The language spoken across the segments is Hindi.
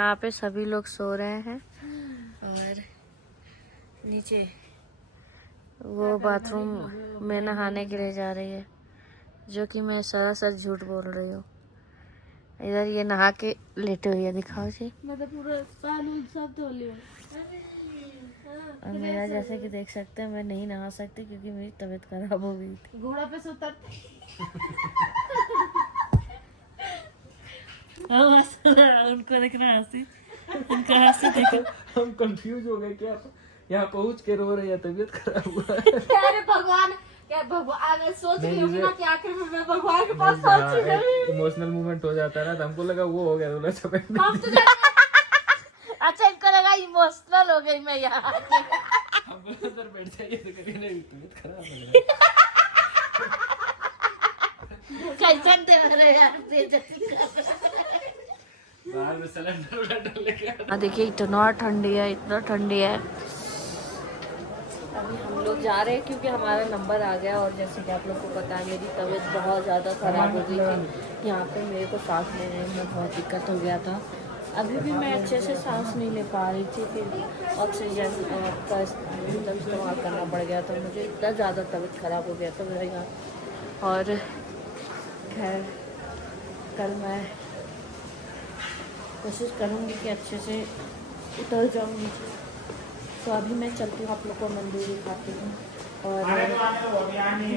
यहाँ पे सभी लोग सो रहे हैं और नीचे वो बाथरूम में नहाने के लिए जा रही है, जो कि मैं सरासर झूठ बोल रही हूँ। इधर ये नहा के लेटे हुई है, दिखाओ जी। मैं तो पूरा बाल सब धो लिया। और मेरा जैसे कि देख सकते हैं मैं नहीं नहा सकती क्योंकि मेरी तबीयत खराब हो गई थी। घोड़ा पे से उतर उनको देखना हंसी, उनका हंसी देखो। हम कंफ्यूज हो गए, क्या यहाँ पहुँच के रो रहे हैं, तबीयत खराब हुआ है। अरे भगवान, क्या भगवान सोच रही हूँ ना कि आखिर में मैं भगवान के पास पहुंच गई। इमोशनल मूवमेंट हो जाता है ना, तो हमको लगा वो हो गया, बोला सब अच्छा इनको लगा इमोशनल हो गई मैं यहाँ आके। हम बोला उधर बैठ जाइए, तो करिए नहीं, तबीयत खराब हो गया। कैसन दे रहे यार, बेइज्जती कर रहे हैं। बाहर में सिलेंडर लेके हाँ देखिए इतना ठंडी है, इतना ठंडी है। अभी हम लोग जा रहे हैं क्योंकि हमारा नंबर आ गया और जैसे कि आप लोग को पता है मेरी तबीयत बहुत ज़्यादा ख़राब हो गई थी। यहाँ पे मेरे को सांस लेने में बहुत दिक्कत हो गया था। अभी भी मैं अच्छे से सांस नहीं ले पा रही थी, फिर ऑक्सीजन का इस्तेमाल करना पड़ गया था। मुझे इतना ज़्यादा तबीयत ख़राब हो गया था मेरा यहाँ। और खैर कल मैं कोशिश करूँगी कि अच्छे से उतर जाऊँगी। तो अभी मैं चलती हूँ, आप लोग को मंदिर दिखाती हूँ और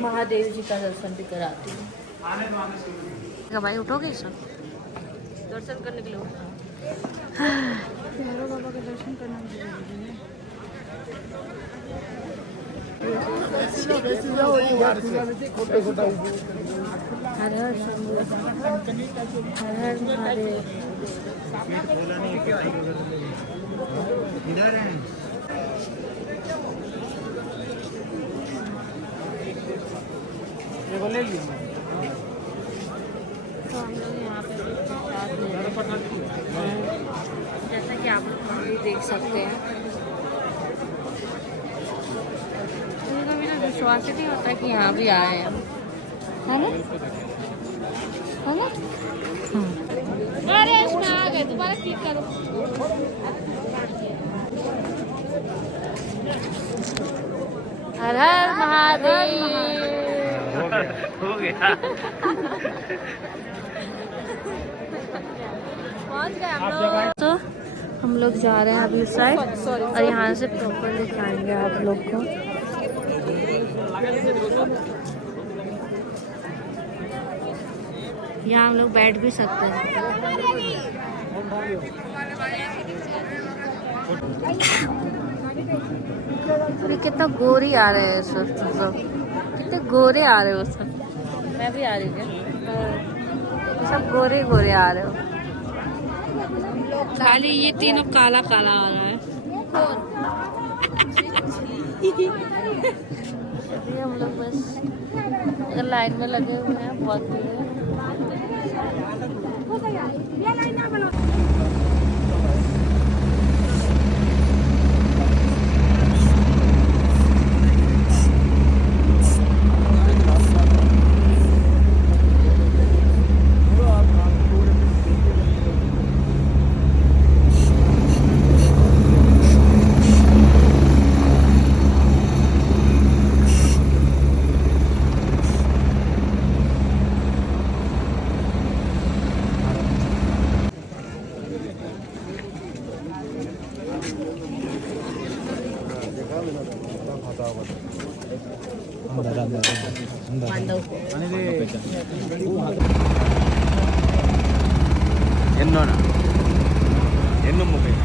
महादेव जी का दर्शन भी कराती हूँ। भाई उठोगे सब दर्शन करने के लिए? बाबा का दर्शन करना जरूरी है। हर हर शंभू, हर हर महादेव। ले लिया। तो हम लोग यहाँ पे प्रसाद ले रहे हैं, जैसा कि आप लोग भी देख सकते हैं। कभी ना विश्वास ही नहीं होता कि यहाँ भी आए हैं, है ना? है ना? अरे इसमें आ गए, दोबारा क्लिक करो। हर हर महादेव। हो गया। पहुंच गए हम लोग। तो हम लोग जा रहे हैं अभी उस साइड और यहाँ से प्रॉपर दिखाएंगे आप लोग को। यहाँ हम लोग बैठ भी सकते हैं। अरे कितना गोरी आ रहे हैं सब, कितने गोरे आ रहे हो सब। मैं भी आ रही थी, सब गोरे गोरे आ रहे हो। खाली ये तीनों काला काला आ रहा है। अभी हम लोग बस अगर लाइन में लगे हुए हैं, बहुत भीड़ है। ఎన్నోనా ఎన్నో 30